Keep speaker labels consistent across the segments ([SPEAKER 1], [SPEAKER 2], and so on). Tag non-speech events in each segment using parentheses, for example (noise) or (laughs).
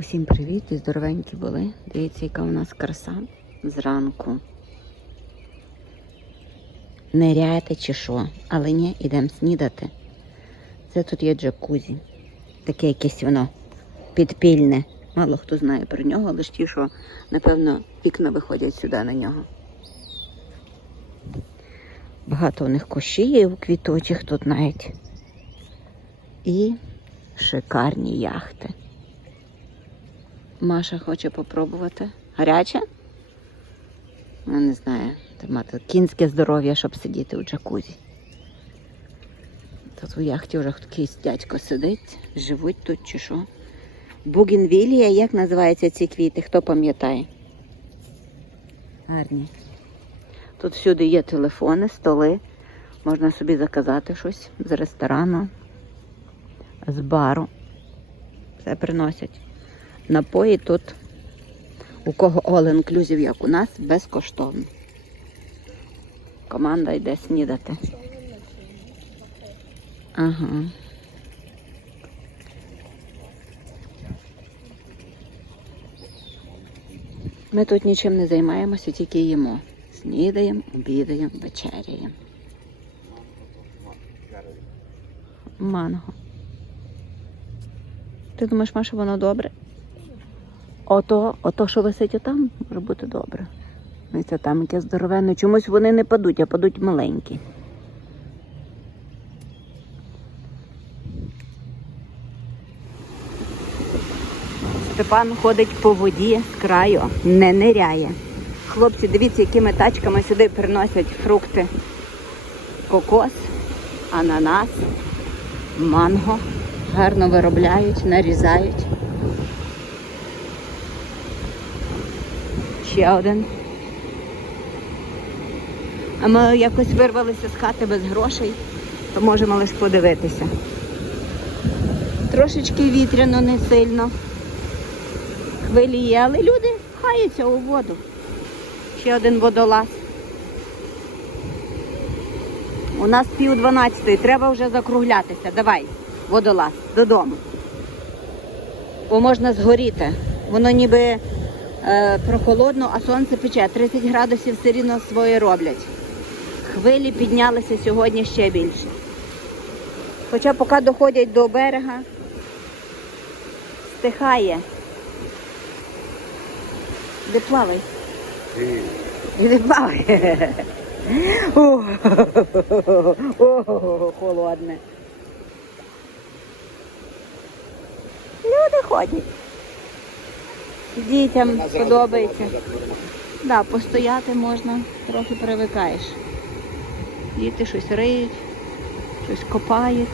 [SPEAKER 1] Усім привіт і здоровенькі були. Дивіться, яка у нас краса зранку. Ниряєте чи що? Але ні, ідемо снідати. Це тут є джакузі. Таке якесь воно підпільне. Мало хто знає про нього, лише ті, що, напевно, вікна виходять сюди на нього. Багато у них кошіїв, квіточих тут навіть. І шикарні яхти. Маша хоче попробувати. Гаряче? Ну, не знаю. Мати кінське здоров'я, щоб сидіти у джакузі. Тут у яхті вже якийсь дядько сидить, живуть тут чи що. Бугенвілія, як називаються ці квіти, хто пам'ятає? Гарні. Тут всюди є телефони, столи. Можна собі заказати щось з ресторану, з бару. Все приносять. Напої тут, у кого all inclusive, як у нас, безкоштовно. Команда йде снідати. Ага. Ми тут нічим не займаємося, тільки їмо. Снідаємо, обідаємо, вечеряємо. Манго. Ти думаєш, Маша, воно добре? Ото, ото, що висить отам, може бути добре. Ну, і це там яке здоровенне. Чомусь вони не падуть, а падуть маленькі. Степан ходить по воді з краю, не ниряє. Хлопці, дивіться, якими тачками сюди приносять фрукти. Кокос, ананас, манго. Гарно виробляють, нарізають. Ще один. А ми якось вирвалися з хати без грошей, то можемо лише подивитися. Трошечки вітряно, не сильно. Хвилі є, але люди хаються у воду. Ще один водолаз. У нас пів дванадцятої, треба вже закруглятися. Давай, водолаз, додому. Бо можна згоріти. Воно ніби прохолодно, а сонце пече. 30 градусів все рівно своє роблять. Хвилі піднялися сьогодні ще більше. Хоча поки доходять до берега, стихає. Де плавай? Іди плавай. О, о, холодне. Люди ходять. Дітям подобається. Да, постояти можна, трохи привикаєш. Діти щось риють, щось копають.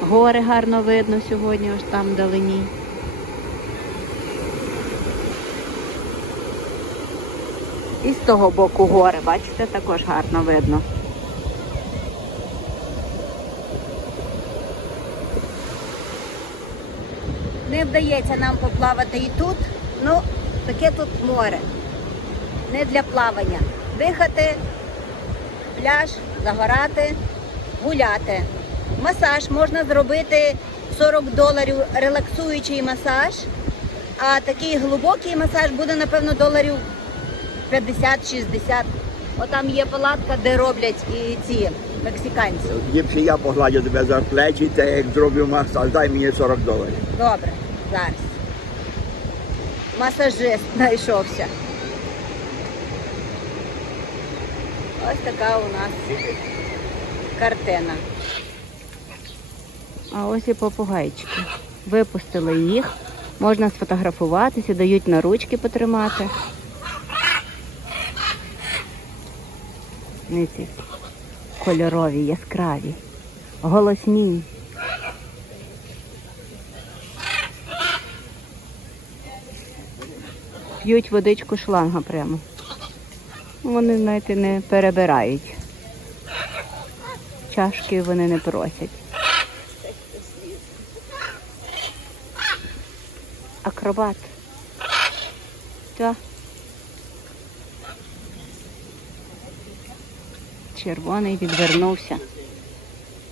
[SPEAKER 1] Гори гарно видно сьогодні, аж там вдалині. І з того боку гори, бачите, також гарно видно. Вдається нам поплавати і тут, ну таке тут море. Не для плавання. Дихати, пляж, загорати, гуляти. Масаж можна зробити 40 доларів релаксуючий масаж, а такий глибокий масаж буде, напевно, доларів 50-60. Отам є палатка, де роблять і ці мексиканці.
[SPEAKER 2] Ліпше я погладю тебе за плечі, та як зроблю масаж, дай мені 40 доларів.
[SPEAKER 1] Добре, зараз. Масажист знайшовся. Ось така у нас картина. А ось і попугайчики. Випустили їх. Можна сфотографуватися, дають на ручки потримати. Ниці кольорові, яскраві, голосні. П'ють водичку шланга прямо. Вони, знаєте, не перебирають. Чашки вони не просять. Акробат. Так. Червоний відвернувся.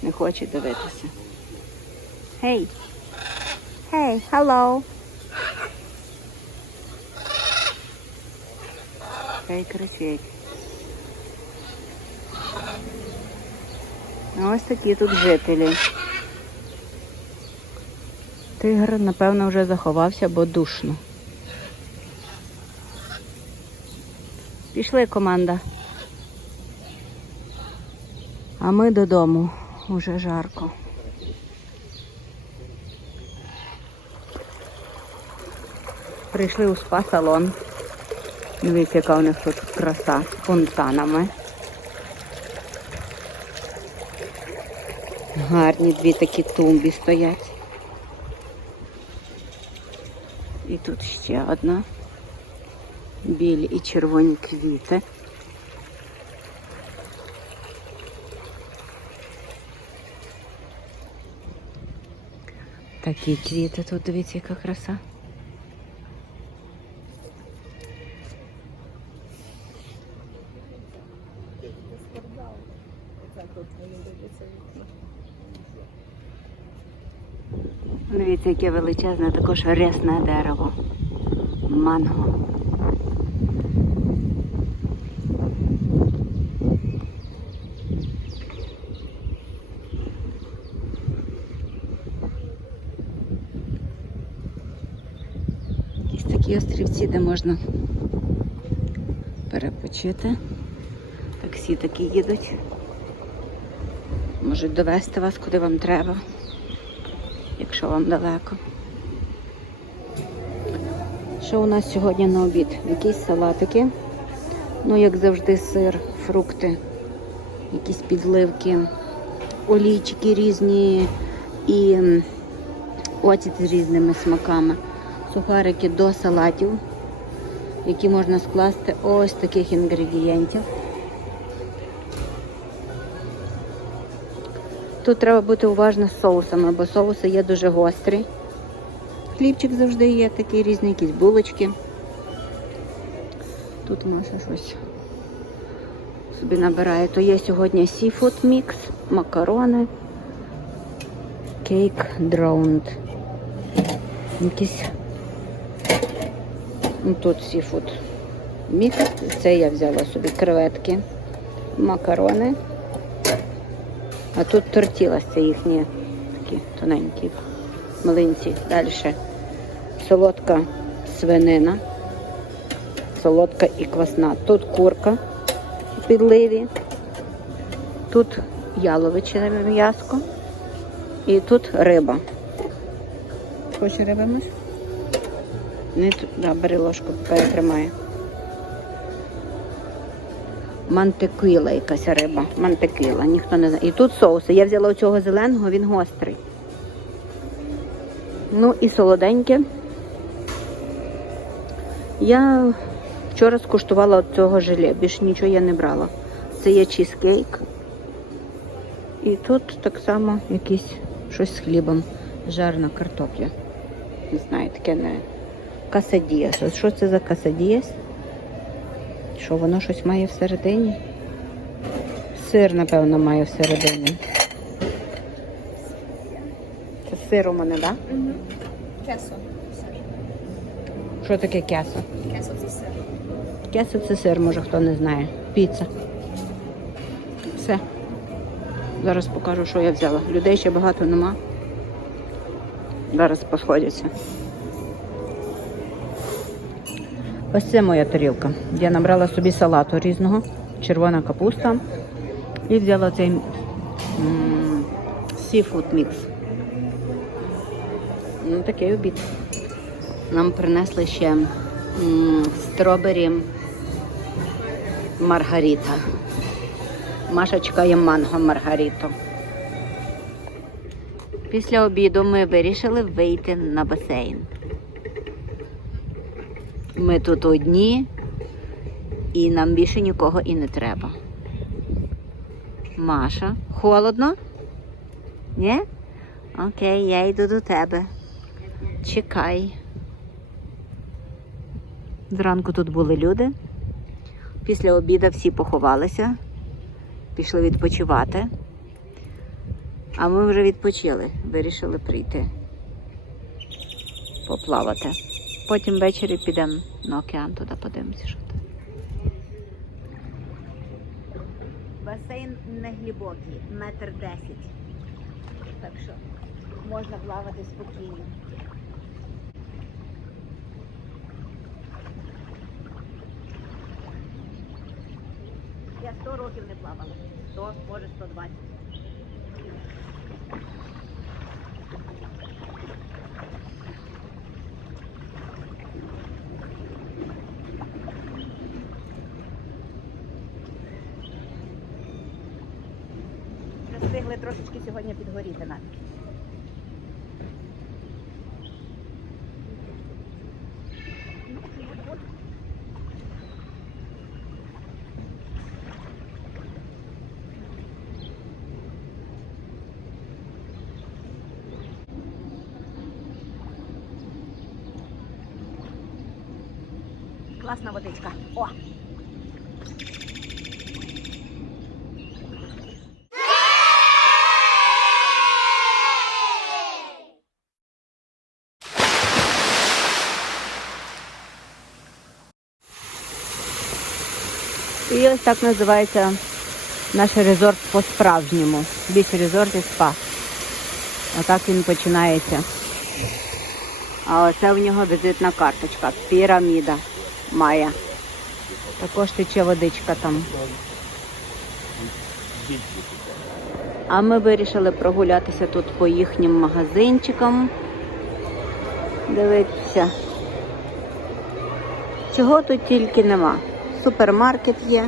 [SPEAKER 1] Не хоче дивитися. Гей! Гей! Hello. Та кричить. Ось такі тут жителі. Тигр, напевно, вже заховався, бо душно. Пішли, команда. А ми додому. Уже жарко. Прийшли у спа-салон. Дивіться, яка у них тут краса з фонтанами. Гарні дві такі тумбі стоять. І тут ще одна. Білі і червоні квіти. Такі квіти тут, дивіться, яка краса. Дивіться, яке величезне також рясне дерево. Манго. Якісь такі острівці, де можна перепочити. Таксі такі їдуть. Можуть довести вас куди вам треба, якщо вам далеко. Що у нас сьогодні на обід? Якісь салатики. Ну, як завжди, сир, фрукти, якісь підливки, олійчики різні і м, оцет з різними смаками. Сухарики до салатів, які можна скласти ось таких інгредієнтів. Тут треба бути уважно з соусами, бо соуси є дуже гострі. Хлібчик завжди є, такий різний, якісь булочки. Тут може щось собі набирає. То є сьогодні seafood мікс, макарони, кейк дроунд. Якісь ну, тут seafood мікс. Це я взяла собі креветки, макарони. А тут тортілас, це їхні такі тоненькі млинці. Далі солодка свинина, солодка і квасна. Тут курка в підливі, тут яловиче м'яско і тут риба. Хочеш риби Маш? Не тут, да, бери ложку, перетримає. Мантекила якась риба. Мантекила, ніхто не знає. І тут соуси. Я взяла оцього зеленого, він гострий. Ну і солоденьке. Я вчора скуштувала цього желе, більше нічого я не брала. Це є чізкейк. І тут так само якийсь щось з хлібом. Жарна картопля. Не знаю, таке не касадіяс. От що це за касадіяс? Що воно щось має всередині? Сир, напевно, має всередині. Це сир у мене, так? Да?
[SPEAKER 3] Кесо.
[SPEAKER 1] Що таке кесо?
[SPEAKER 3] Кесо це сир.
[SPEAKER 1] Кесо це сир, може хто не знає. Піца. Все. Зараз покажу, що я взяла. Людей ще багато нема. Зараз посходяться. Ось це моя тарілка. Я набрала собі салату різного, червона капуста. І взяла цей seafood мікс. Ну, такий обід. Нам принесли ще стробері Маргарита. Маша чекає манго Маргариту. Після обіду ми вирішили вийти на басейн. Ми тут одні і нам більше нікого і не треба. Маша, холодно? Ні? Окей, я йду до тебе. Чекай. Зранку тут були люди. Після обіду всі поховалися, пішли відпочивати. А ми вже відпочили, вирішили прийти поплавати. Потім ввечері підемо на океан туди подивимося, що там.
[SPEAKER 4] Басейн не глибокий, метр десять. Так що можна плавати спокійно. Я 100 років не плавала. 100, може 120. Вже встигли трошечки сьогодні підгоріти навіть. Класна водичка. О!
[SPEAKER 1] Ось так називається наш резорт по-справжньому. Більше резорт і спа. Отак він починається. А оце в нього візитна карточка. Піраміда Майя. Також тече водичка там. А ми вирішили прогулятися тут по їхнім магазинчикам. Дивіться. Чого тут тільки нема. Супермаркет є,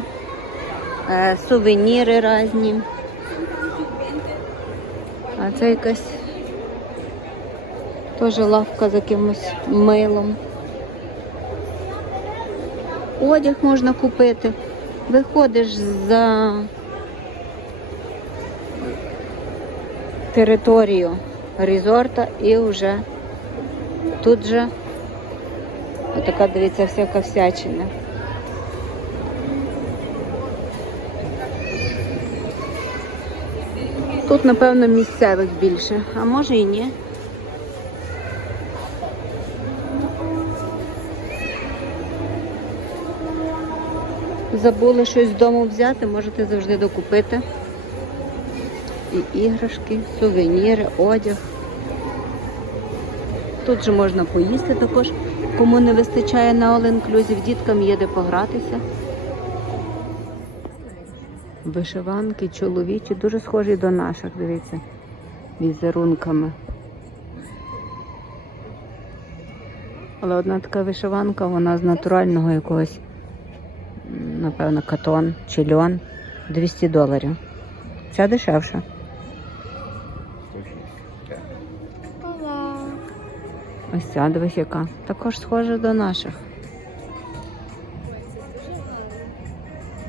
[SPEAKER 1] сувеніри різні. А це якась теж лавка з якимось милом. Одяг можна купити. Виходиш за територію резорта і вже тут же отака, дивіться, всяка всячина. Тут, напевно, місцевих більше, а може і ні. Забули щось з дому взяти, можете завжди докупити. І іграшки, сувеніри, одяг. Тут же можна поїсти також, кому не вистачає на All Inclusive, діткам є де погратися. Вишиванки чоловічі, дуже схожі до наших, дивіться, візерунками. Але одна така вишиванка, вона з натурального якогось, напевно, катон чи льон 200 доларів. Ця дешевша. Ось ця дивись яка. Також схожа до наших.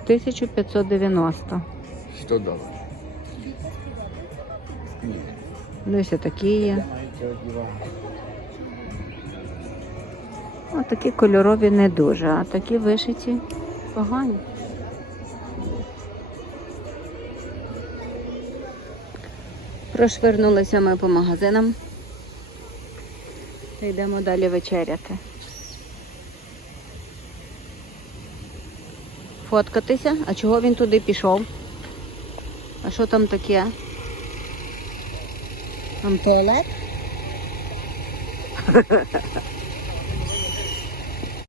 [SPEAKER 1] 1590.
[SPEAKER 2] 100 доларів.
[SPEAKER 1] Дивись, такі є. Ось такі кольорові не дуже, а такі вишиті погані. Прошвернулися ми по магазинам. Йдемо далі вечеряти. Фоткатися? А чого він туди пішов? А що там таке? Там туалет? (laughs)